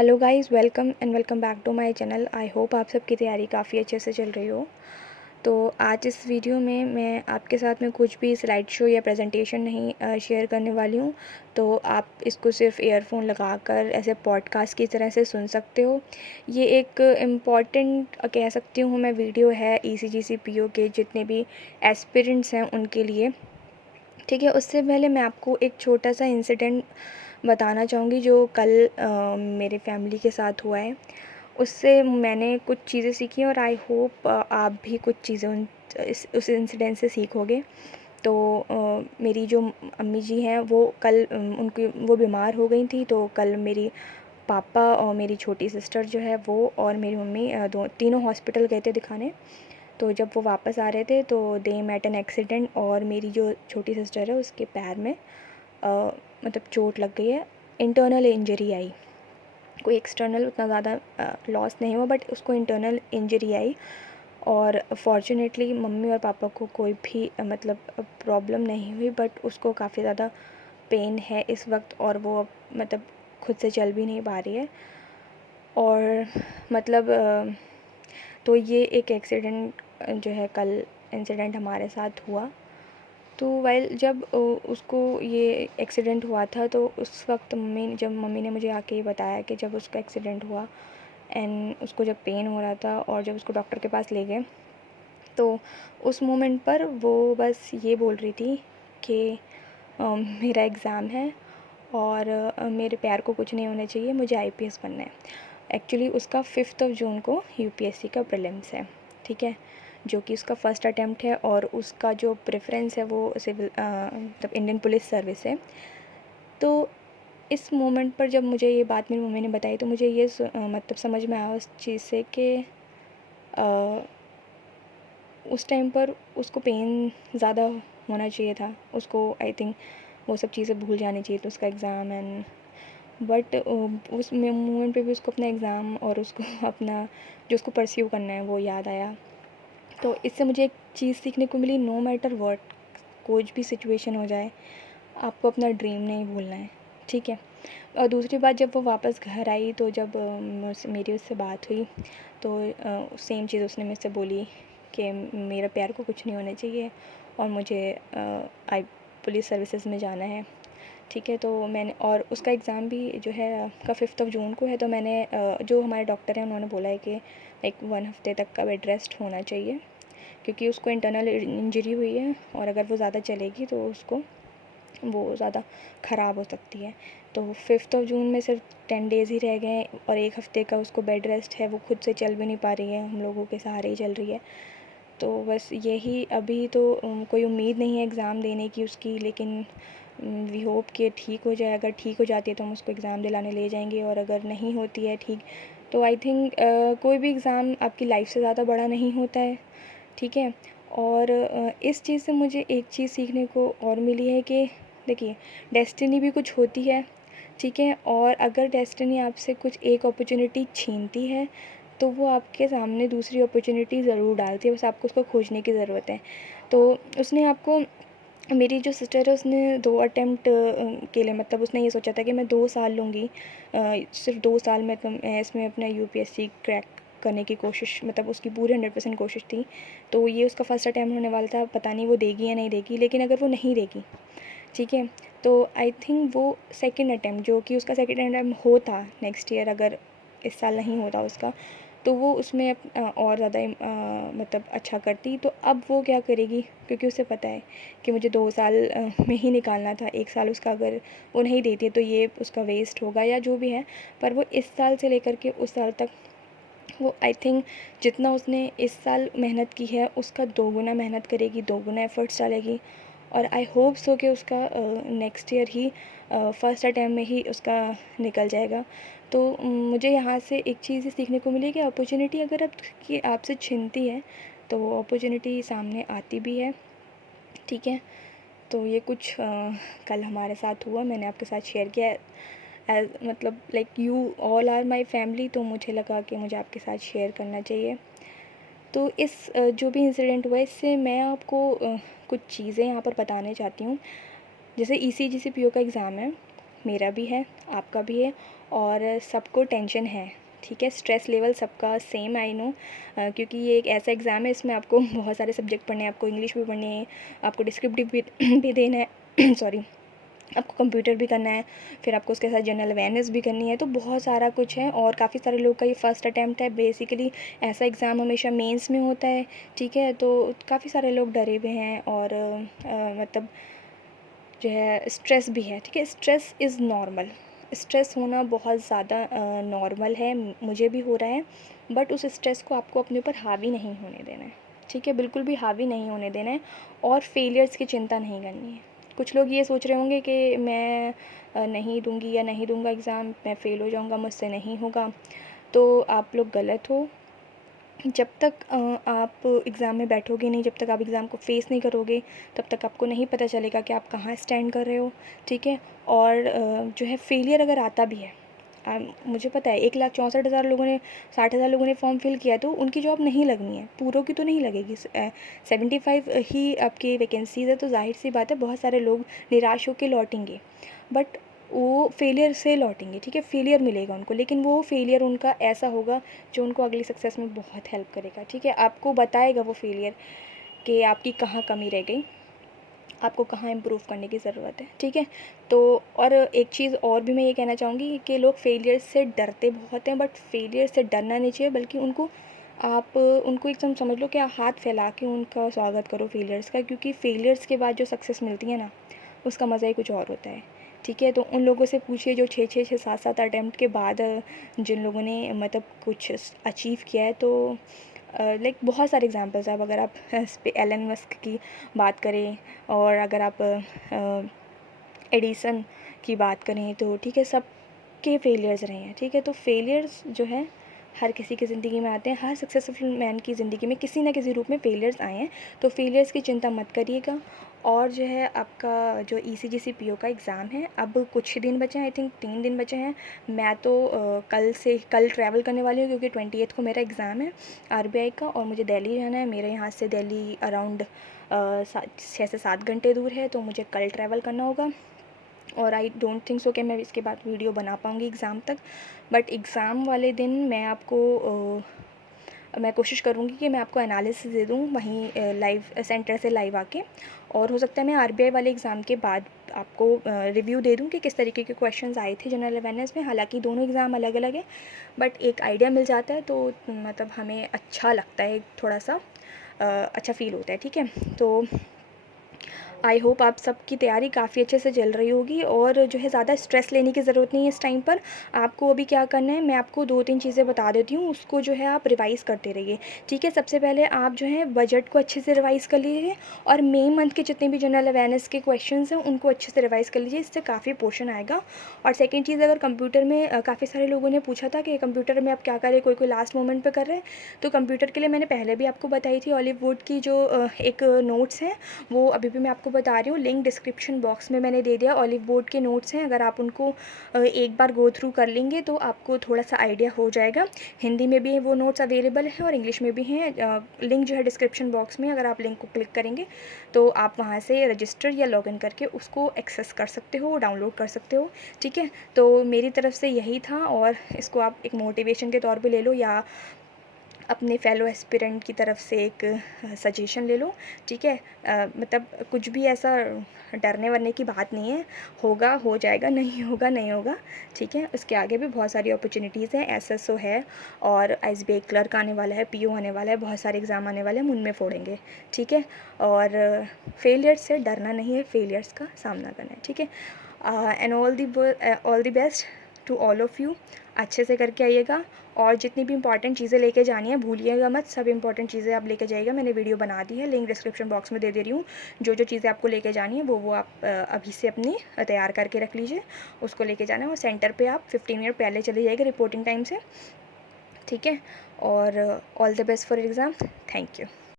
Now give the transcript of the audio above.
Hello guys, welcome back to my channel. I hope आप सबकी तैयारी काफ़ी अच्छे से चल रही हो। तो आज इस वीडियो में मैं आपके साथ में कुछ भी स्लाइड शो या प्रेजेंटेशन नहीं शेयर करने वाली हूँ। तो आप इसको सिर्फ ईयरफोन लगाकर ऐसे पॉडकास्ट की तरह से सुन सकते हो। ये एक इम्पॉर्टेंट कह सकती हूँ मैं वीडियो है ईसीजीसी पीओ के जितने भी एस्पिरेंट्स हैं उनके लिए। ठीक है, उससे पहले मैं आपको एक छोटा सा इंसिडेंट बताना चाहूँगी जो कल मेरे फैमिली के साथ हुआ है। उससे मैंने कुछ चीज़ें सीखी और आई होप आप भी कुछ चीज़ें उस इंसिडेंट से सीखोगे। तो मेरी जो अम्मी जी हैं वो कल उनकी वो बीमार हो गई थी। तो कल मेरी पापा और मेरी छोटी सिस्टर जो है वो और मेरी मम्मी दो तीनों हॉस्पिटल गए थे दिखाने। तो जब वो वापस आ रहे थे तो दे मेट एन एक्सीडेंट और मेरी जो छोटी सिस्टर है उसके पैर में मतलब चोट लग गई है। इंटरनल इंजरी आई, कोई एक्सटर्नल उतना ज़्यादा लॉस नहीं हुआ बट उसको इंटरनल इंजरी आई। और फॉर्चुनेटली मम्मी और पापा को कोई भी मतलब प्रॉब्लम नहीं हुई, बट उसको काफ़ी ज़्यादा पेन है इस वक्त और वो अब मतलब खुद से चल भी नहीं पा रही है। और मतलब तो ये एक एक्सीडेंट जो है कल इंसिडेंट हमारे साथ हुआ। तो जब उसको ये एक्सीडेंट हुआ था तो उस वक्त मम्मी ने मुझे आके ये बताया कि जब उसका एक्सीडेंट हुआ एंड उसको जब पेन हो रहा था और जब उसको डॉक्टर के पास ले गए तो उस मोमेंट पर वो बस ये बोल रही थी कि मेरा एग्ज़ाम है और मेरे पैर को कुछ नहीं होना चाहिए, मुझे आईपीएस बनना है। एक्चुअली उसका 5 जून को यूपीएससी का प्रीलिम्स है, ठीक है, जो कि उसका फ़र्स्ट अटैम्प्ट है और उसका जो प्रेफरेंस है वो सिविल मतलब इंडियन पुलिस सर्विस है। तो इस मोमेंट पर जब मुझे ये बात मेरी मम्मी ने बताई तो मुझे ये मतलब समझ में आया उस चीज़ से कि उस टाइम पर उसको पेन ज़्यादा होना चाहिए था, उसको आई थिंक वो सब चीज़ें भूल जानी चाहिए थी, उसका एग्ज़ाम एंड बट उस मोमेंट पे भी उसको अपना एग्ज़ाम और उसको अपना जो उसको परस्यू करना है वो याद आया। तो इससे मुझे एक चीज़ सीखने को मिली, नो मैटर व्हाट, कुछ भी सिचुएशन हो जाए आपको अपना ड्रीम नहीं भूलना है, ठीक है। और दूसरी बात, जब वो वापस घर आई तो जब मेरी उससे बात हुई तो सेम चीज़ उसने मुझसे बोली कि मेरा प्यार को कुछ नहीं होना चाहिए और मुझे आई पुलिस सर्विसेज में जाना है, ठीक है। तो मैंने और उसका एग्ज़ाम भी जो है का 5 जून को है। तो मैंने जो हमारे डॉक्टर हैं उन्होंने बोला है कि लाइक 1 हफ़्ते तक का बेड रेस्ट होना चाहिए क्योंकि उसको इंटरनल इंजरी हुई है और अगर वो ज़्यादा चलेगी तो उसको वो ज़्यादा ख़राब हो सकती है। तो 5 जून में सिर्फ 10 डेज़ ही रह गए हैं और 1 हफ़्ते का उसको बेड रेस्ट है। वो खुद से चल भी नहीं पा रही है, हम लोगों के सहारे ही चल रही है। तो बस यही, अभी तो कोई उम्मीद नहीं है एग्ज़ाम देने की उसकी, लेकिन वी होप कि ठीक हो जाए। अगर ठीक हो जाती है तो हम उसको एग्ज़ाम दिलाने ले जाएंगे और अगर नहीं होती है ठीक तो आई थिंक कोई भी एग्ज़ाम आपकी लाइफ से ज़्यादा बड़ा नहीं होता है, ठीक है। और इस चीज़ से मुझे एक चीज़ सीखने को और मिली है कि देखिए, डेस्टिनी भी कुछ होती है, ठीक है। और अगर डेस्टिनी आपसे कुछ एक अपॉर्चुनिटी छीनती है तो वो आपके सामने दूसरी अपॉर्चुनिटी ज़रूर डालती है, बस आपको उसको खोजने की ज़रूरत है। तो उसने आपको, मेरी जो सिस्टर है उसने 2 अटेम्प्ट के लिए मतलब उसने ये सोचा था कि मैं 2 साल लूँगी, सिर्फ 2 साल में मैं इसमें अपना यूपीएससी क्रैक करने की कोशिश, मतलब उसकी पूरी 100% कोशिश थी। तो ये उसका फर्स्ट अटैम्प्ट होने वाला था, पता नहीं वो देगी या नहीं देगी, लेकिन अगर वो नहीं देगी, ठीक है, तो आई थिंक वो सेकंड अटैम्प्ट जो कि उसका सेकंड अटैम्प्ट होता नेक्स्ट ईयर, अगर इस साल नहीं होता उसका, तो वो उसमें और ज़्यादा मतलब अच्छा करती। तो अब वो क्या करेगी, क्योंकि उसे पता है कि मुझे 2 साल में ही निकालना था, 1 साल उसका अगर वो नहीं देती है तो ये उसका वेस्ट होगा या जो भी है। पर वो इस साल से लेकर के उस साल तक वो आई थिंक जितना उसने इस साल मेहनत की है उसका दोगुना मेहनत करेगी, दोगुना एफ़र्ट्स डालेगी। और आई होप सो कि उसका नेक्स्ट ईयर ही फर्स्ट अटैम्प्ट में ही उसका निकल जाएगा। तो मुझे यहाँ से एक चीज़ सीखने को मिली कि अपॉर्चुनिटी अगर आपसे छिनती है तो अपॉर्चुनिटी सामने आती भी है, ठीक है। तो ये कुछ कल हमारे साथ हुआ, मैंने आपके साथ शेयर किया एज मतलब like you all are my family, तो मुझे लगा कि मुझे आपके साथ शेयर करना चाहिए। तो इस जो भी इंसिडेंट हुआ इससे मैं आपको कुछ चीज़ें यहाँ पर बताने चाहती हूँ। जैसे ईसीजीसी पीओ का एग्ज़ाम है, मेरा भी है, आपका भी है, और सबको टेंशन है, ठीक है। स्ट्रेस लेवल सबका सेम, आई नो, क्योंकि ये एक ऐसा एग्ज़ाम है, इसमें आपको बहुत सारे सब्जेक्ट पढ़ने हैं, आपको इंग्लिश भी पढ़नी है, आपको डिस्क्रिप्टिव भी भी देना है सॉरी, आपको कंप्यूटर भी करना है, फिर आपको उसके साथ जनरल अवेयरनेस भी करनी है, तो बहुत सारा कुछ है। और काफ़ी सारे लोग का ये फ़र्स्ट अटैम्प्ट है। बेसिकली ऐसा एग्ज़ाम हमेशा मेंस में होता है, ठीक है। तो काफ़ी सारे लोग डरे हुए हैं, और मतलब जो है स्ट्रेस भी है, ठीक है। स्ट्रेस इज़ नॉर्मल, स्ट्रेस होना बहुत ज़्यादा नॉर्मल है, मुझे भी हो रहा है, बट उस स्ट्रेस को आपको अपने ऊपर हावी नहीं होने देना है, ठीक है, बिल्कुल भी हावी नहीं होने देना है, और फेलियर्स की चिंता नहीं करनी है। कुछ लोग ये सोच रहे होंगे कि मैं नहीं दूंगी या नहीं दूंगा एग्ज़ाम, मैं फ़ेल हो जाऊंगा, मुझसे नहीं होगा, तो आप लोग गलत हो। जब तक आप एग्ज़ाम में बैठोगे नहीं, जब तक आप एग्ज़ाम को फ़ेस नहीं करोगे, तब तक आपको नहीं पता चलेगा कि आप कहाँ स्टैंड कर रहे हो, ठीक है। और जो है फेलियर अगर आता भी है, मुझे पता है 1,64,000 लोगों ने, 60,000 लोगों ने फॉर्म फिल किया है, तो उनकी जॉब नहीं लगनी है, पूरों की तो नहीं लगेगी। 75 ही आपकी वैकेंसीज़ है, तो जाहिर सी बात है बहुत सारे लोग निराश होकर लौटेंगे, बट वो फेलियर से लौटेंगे, ठीक है, फेलियर मिलेगा उनको, लेकिन वो फेलियर उनका ऐसा होगा जो उनको अगली सक्सेस में बहुत हेल्प करेगा, ठीक है। आपको बताएगा वो फेलियर कि आपकी कहाँ कमी रह गई, आपको कहाँ इम्प्रूव करने की ज़रूरत है, ठीक है। तो और एक चीज़ और भी मैं ये कहना चाहूँगी कि लोग फेलियर से डरते बहुत हैं, बट फेलियर से डरना नहीं चाहिए, बल्कि उनको एकदम समझ लो कि आप हाथ फैला के उनका स्वागत करो फेलियर्स का, क्योंकि फेलियर्स के बाद जो सक्सेस मिलती है ना, उसका मज़ा ही कुछ और होता है, ठीक है। तो उन लोगों से पूछिए जो 6-6, 7-7 अटैम्प्ट के बाद जिन लोगों ने मतलब कुछ अचीव किया है, तो लाइक बहुत सारे एग्जांपल्स हैं। अब अगर आप एलन मस्क की बात करें, और अगर आप एडिसन की बात करें, तो ठीक है, सबके फेलियर्स रहे हैं, ठीक है। तो फेलियर्स जो है हर किसी की ज़िंदगी में आते हैं, हर सक्सेसफुल मैन की ज़िंदगी में किसी ना किसी रूप में फेलियर्स आए हैं, तो फेलियर्स की चिंता मत करिएगा। और जो है आपका जो ECGC PO का एग्ज़ाम है, अब कुछ दिन बचे हैं, आई थिंक 3 दिन बचे हैं। मैं तो कल ट्रैवल करने वाली हूँ, क्योंकि 28 को मेरा एग्ज़ाम है RBI का, और मुझे दिल्ली जाना है। मेरे यहाँ से दिल्ली अराउंड 6 से 7 घंटे दूर है, तो मुझे कल ट्रैवल करना होगा, और आई डोंट थिंक सो कि मैं इसके बाद वीडियो बना पाऊँगी एग्ज़ाम तक। बट एग्ज़ाम वाले दिन मैं कोशिश करूँगी कि मैं आपको एनालिसिस दे दूँ वहीं लाइव सेंटर से लाइव आके, और हो सकता है मैं RBI वाले एग्ज़ाम के बाद आपको रिव्यू दे दूँ कि किस तरीके के क्वेश्चंस आए थे जनरल अवेयरनेस में। हालांकि दोनों एग्ज़ाम अलग अलग है, बट एक आइडिया मिल जाता है, तो मतलब हमें अच्छा लगता है, थोड़ा सा अच्छा फ़ील होता है, ठीक है। तो आई होप आप सबकी तैयारी काफ़ी अच्छे से चल रही होगी, और जो है ज़्यादा स्ट्रेस लेने की ज़रूरत नहीं है इस टाइम पर। आपको अभी क्या करना है, मैं आपको 2-3 चीज़ें बता देती हूँ, उसको जो है आप रिवाइज़ करते रहिए, ठीक है। सबसे पहले आप जो है बजट को अच्छे से रिवाइज़ कर लीजिए, और मई मंथ के जितने भी जनरल अवेयरनेस के क्वेश्चंस हैं उनको अच्छे से रिवाइज़ कर लीजिए, इससे काफ़ी पोर्शन आएगा। और सेकेंड चीज़, अगर कंप्यूटर में काफ़ी सारे लोगों ने पूछा था कि कंप्यूटर में आप क्या करें, कोई लास्ट मोमेंट पर कर रहे हैं, तो कंप्यूटर के लिए मैंने पहले भी आपको बताई थी, ऑलिव वुड की जो एक नोट्स हैं, वो अभी भी मैं आपको बता रही हूँ, लिंक डिस्क्रिप्शन बॉक्स में मैंने दे दिया। ऑलिव बोर्ड के नोट्स हैं, अगर आप उनको एक बार गो थ्रू कर लेंगे तो आपको थोड़ा सा आइडिया हो जाएगा। हिंदी में भी वो नोट्स अवेलेबल हैं और इंग्लिश में भी हैं। लिंक जो है डिस्क्रिप्शन बॉक्स में, अगर आप लिंक को क्लिक करेंगे तो आप वहाँ से रजिस्टर या लॉगिन करके उसको एक्सेस कर सकते हो, डाउनलोड कर सकते हो, ठीक है। तो मेरी तरफ से यही था, और इसको आप एक मोटिवेशन के तौर पे ले लो, या अपने फेलो एस्पिरेंट की तरफ से एक सजेशन ले लो, ठीक है। मतलब कुछ भी ऐसा डरने वरने की बात नहीं है, होगा हो जाएगा, नहीं होगा नहीं होगा, ठीक है। उसके आगे भी बहुत सारी अपॉर्चुनिटीज़ हैं, SSO है, और SBI क्लर्क आने वाला है, PO आने वाला है, बहुत सारे एग्ज़ाम आने वाले हैं, हम उनमें फोड़ेंगे, ठीक है। और फेलियर्स से डरना नहीं है, फेलियर्स का सामना करना है, ठीक है। And all the best to all of you. अच्छे से करके आइएगा, और जितनी भी इंपॉर्टेंट चीज़ें लेके जानी है भूलिएगा मत, सब इंपॉर्टेंट चीज़ें आप लेके जाइएगा। मैंने वीडियो बना दी है, लिंक डिस्क्रिप्शन बॉक्स में दे रही हूँ। जो जो चीज़ें आपको लेके जानी है वो आप अभी से अपनी तैयार करके रख लीजिए, उसको लेके जाना है। और सेंटर पे आप 15 मिनट पहले चले जाइएगा रिपोर्टिंग टाइम से, ठीक है। और all the best for exam. Thank you.